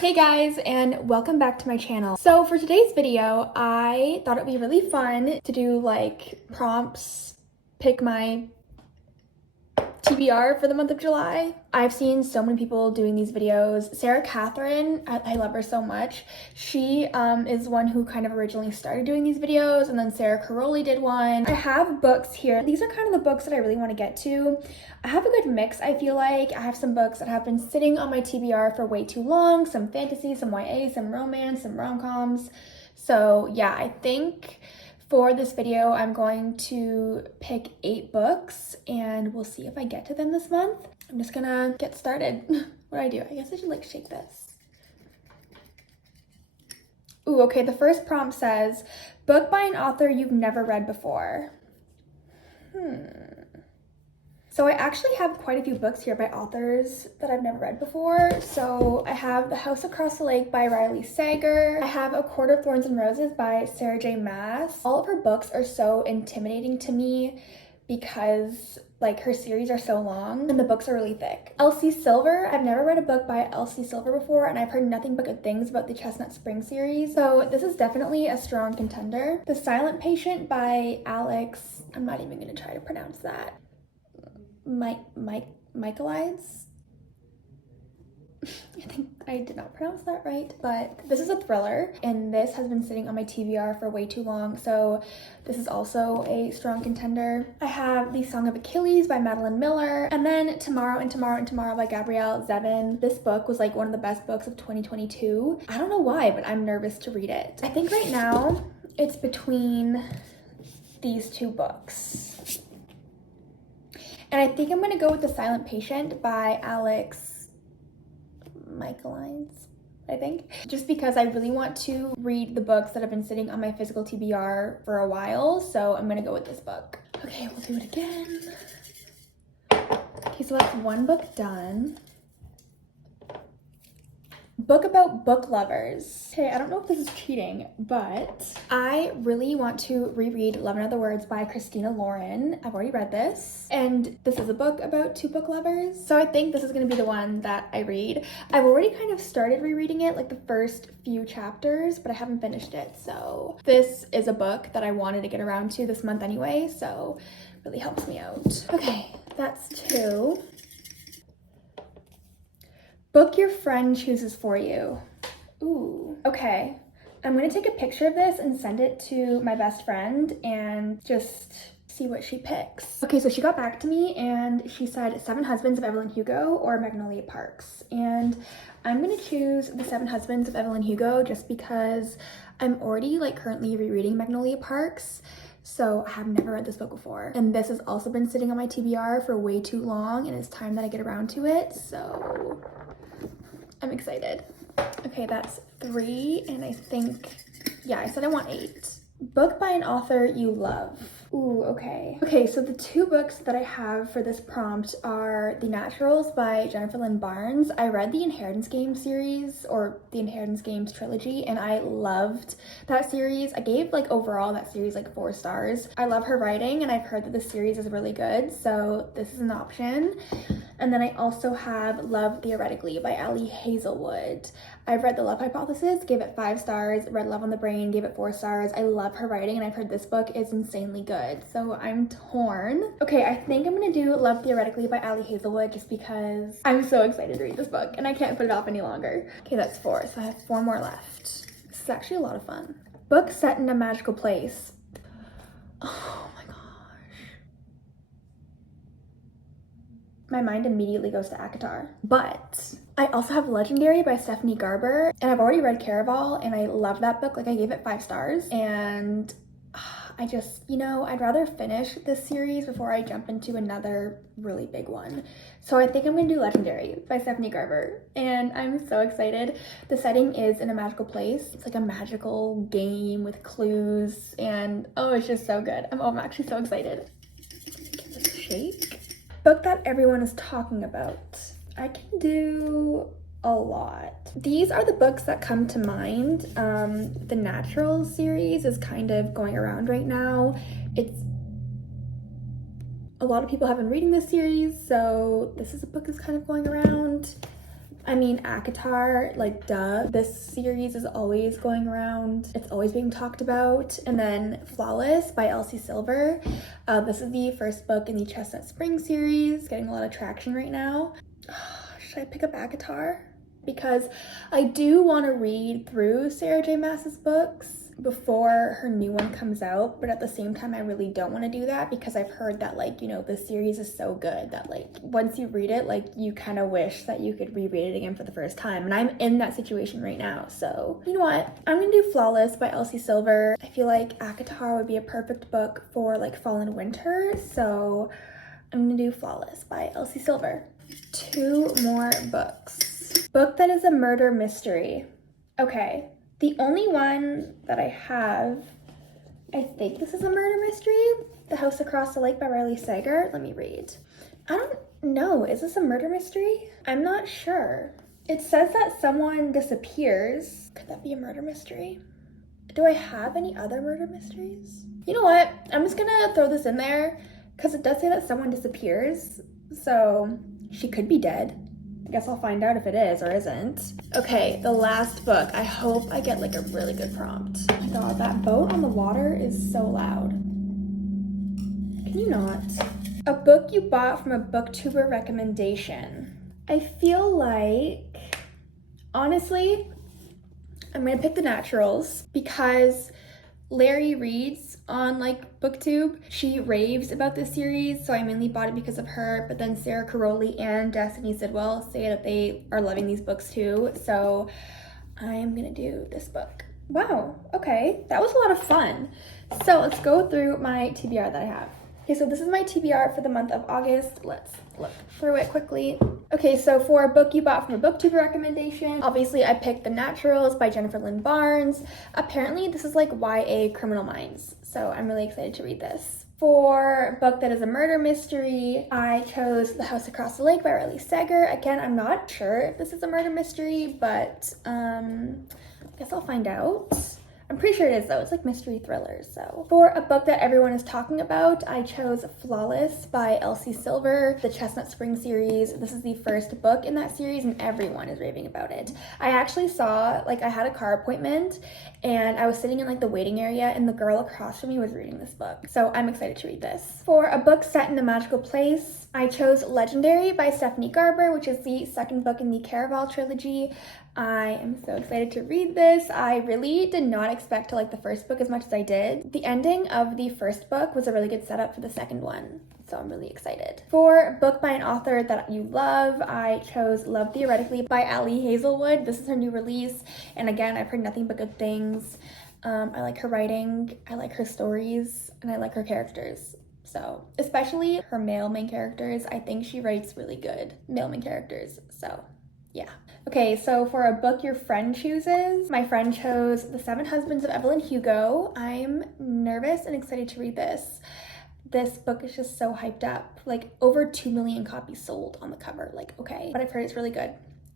Hey guys, and welcome back to my channel. So for today's video, I thought it'd be really fun to do like prompts, pick my TBR for the month of July. I've seen so many people doing these videos. Sarah Catherine, I love her so much. She is one who kind of originally started doing these videos, and then Sarah Caroli did one. I have books here. These are kind of the books that I really want to get to. I have a good mix, I feel like. I have some books that have been sitting on my TBR for way too long, some fantasy, some YA, some romance, some rom-coms. So yeah, I think for this video, I'm going to pick 8 books and we'll see if I get to them this month. I'm just gonna get started. What do I do? I guess I should like shake this. Ooh, okay, the first prompt says, book by an author you've never read before. So I actually have quite a few books here by authors that I've never read before. So I have The House Across the Lake by Riley Sager. I have A Court of Thorns and Roses by Sarah J. Maas. All of her books are so intimidating to me because like her series are so long and the books are really thick. Elsie Silver, I've never read a book by Elsie Silver before, and I've heard nothing but good things about the Chestnut Spring series. So this is definitely a strong contender. The Silent Patient by Alex, I'm not even gonna try to pronounce that. Michaelides? I think I did not pronounce that right, but this is a thriller, and this has been sitting on my TBR for way too long, so this is also a strong contender. I have The Song of Achilles by Madeline Miller, and then Tomorrow and Tomorrow and Tomorrow by Gabrielle Zevin. This book was like one of the best books of 2022. I don't know why, but I'm nervous to read it. I think right now it's between these two books. And I think I'm gonna go with The Silent Patient by Alex Michaelides, I think. Just because I really want to read the books that have been sitting on my physical TBR for a while, so I'm gonna go with this book. Okay, we'll do it again. Okay, so that's one book done. Book about book lovers. Okay, I don't know if this is cheating, but I really want to reread Love in Other Words by Christina Lauren. I've already read this, and this is a book about 2 book lovers. So I think this is gonna be the one that I read. I've already kind of started rereading it, like the first few chapters, but I haven't finished it. So this is a book that I wanted to get around to this month anyway, so it really helps me out. Okay, that's 2. Book your friend chooses for you. Ooh, okay. I'm gonna take a picture of this and send it to my best friend and just see what she picks. Okay, so she got back to me and she said 7 Husbands of Evelyn Hugo or Magnolia Parks. And I'm gonna choose The 7 Husbands of Evelyn Hugo just because I'm already like currently rereading Magnolia Parks. So I have never read this book before. And this has also been sitting on my TBR for way too long, and it's time that I get around to it. So I'm excited. Okay, that's 3, and I think, yeah, I said I want 8. Book by an author you love. Ooh, okay. Okay, so the 2 books that I have for this prompt are The Naturals by Jennifer Lynn Barnes. I read the Inheritance Games series, or the Inheritance Games trilogy, and I loved that series. I gave like overall that series like 4 stars. I love her writing, and I've heard that the series is really good, so this is an option. And then I also have Love Theoretically by Ali Hazelwood. I've read The Love Hypothesis, gave it 5 stars, read Love on the Brain, gave it 4 stars. I love her writing, and I've heard this book is insanely good, so I'm torn. Okay, I think I'm gonna do Love Theoretically by Ali Hazelwood just because I'm so excited to read this book and I can't put it off any longer. Okay, that's 4, so I have 4 more left. This is actually a lot of fun. Book set in a magical place. Oh my gosh. My mind immediately goes to ACOTAR. But I also have Legendary by Stephanie Garber, and I've already read Caraval, and I love that book. Like, I gave it 5 stars, and I just, you know, I'd rather finish this series before I jump into another really big one. So I think I'm gonna do Legendary by Stephanie Garber, and I'm so excited. The setting is in a magical place. It's like a magical game with clues, and oh, it's just so good. I'm actually so excited. Give this a shake. Book that everyone is talking about. I can do a lot. These are the books that come to mind. The Naturals series is kind of going around right now. A lot of people have been reading this series, so this is a book that's kind of going around. I mean, ACOTAR, like, duh. This series is always going around. It's always being talked about. And then Flawless by Elsie Silver. This is the first book in the Chestnut Spring series, getting a lot of traction right now. Should I pick up ACOTAR? Because I do want to read through Sarah J. Maas's books before her new one comes out, but at the same time I really don't want to do that because I've heard that, like, you know, this series is so good that, like, once you read it, like, you kind of wish that you could reread it again for the first time, and I'm in that situation right now. So you know what, I'm gonna do Flawless by Elsie Silver. I feel like ACOTAR would be a perfect book for like fall and winter, so I'm gonna do Flawless by Elsie Silver. 2 more books. Book that is a murder mystery. Okay, the only one that I have, I think this is a murder mystery, The House Across the Lake by Riley Sager. Let me read. I don't know, is this a murder mystery? I'm not sure. It says that someone disappears. Could that be a murder mystery? Do I have any other murder mysteries? You know what, I'm just gonna throw this in there because it does say that someone disappears, so she could be dead. I guess I'll find out if it is or isn't. Okay, the last book. I hope I get like a really good prompt. Oh my god, that boat on the water is so loud. Can you not? A book you bought from a booktuber recommendation. I feel like, honestly, I'm gonna pick The Naturals because Larry reads on like BookTube. She raves about this series, so I mainly bought it because of her, but then Sarah Caroli and Destiny Sidwell say that they are loving these books too, so I am gonna do this book. Wow, okay, that was a lot of fun. So let's go through my TBR that I have. Okay, so this is my TBR for the month of August. Let's look through it quickly. Okay, so for a book you bought from a booktuber recommendation, obviously I picked The Naturals by Jennifer Lynn Barnes. Apparently this is like YA Criminal Minds, so I'm really excited to read this. For a book that is a murder mystery, I chose The House Across the Lake by Riley Sager. Again, I'm not sure if this is a murder mystery, but I guess I'll find out. I'm pretty sure it is though, it's like mystery thrillers. So for a book that everyone is talking about, I chose Flawless by Elsie Silver, the Chestnut Spring series. This is the first book in that series and everyone is raving about it. I actually saw, like, I had a car appointment and I was sitting in like the waiting area and the girl across from me was reading this book. So I'm excited to read this. For a book set in a magical place, I chose Legendary by Stephanie Garber, which is the second book in the Caraval trilogy. I am so excited to read this. I really did not expect to like the first book as much as I did. The ending of the first book was a really good setup for the second one, so I'm really excited. For a book by an author that you love, I chose Love Theoretically by Ali Hazelwood. This is her new release, and again, I've heard nothing but good things. I like her writing, I like her stories, and I like her characters. So, especially her male main characters, I think she writes really good male main characters, so yeah. Okay, so for a book your friend chooses, my friend chose The Seven Husbands of Evelyn Hugo. I'm nervous and excited to read this. This book is just so hyped up, like over 2 million copies sold on the cover, like okay. But I've heard it's really good.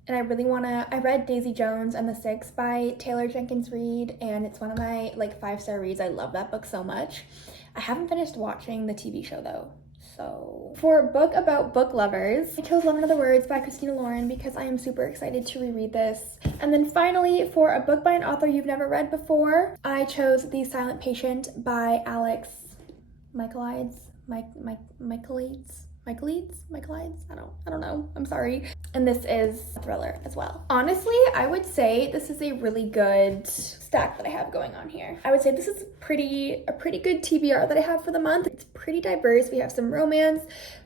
And I really wanna, I read Daisy Jones and the Six by Taylor Jenkins Reid, and it's one of my like 5-star reads. I love that book so much. I haven't finished watching the TV show though. So for a book about book lovers, I chose Love in Other Words by Christina Lauren because I am super excited to reread this. And then finally, for a book by an author you've never read before, I chose The Silent Patient by Alex Michaelides. I don't know. I'm sorry. And this is a thriller as well. Honestly, I would say this is a really good stack that I have going on here. I would say this is a pretty good TBR that I have for the month. It's pretty diverse. We have some romance,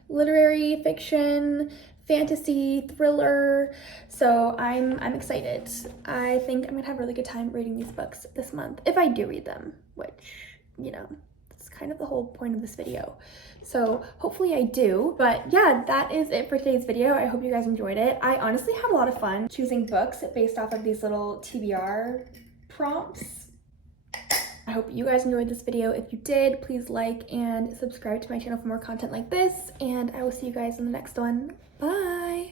literary fiction, fantasy, thriller. So I'm excited. I think I'm gonna have a really good time reading these books this month, if I do read them, which, you know, that's kind of the whole point of this video. So hopefully I do. But yeah, that is it for today's video. I hope you guys enjoyed it. I honestly had a lot of fun choosing books based off of these little TBR prompts. I hope you guys enjoyed this video. If you did, please like and subscribe to my channel for more content like this, and I will see you guys in the next one. Bye!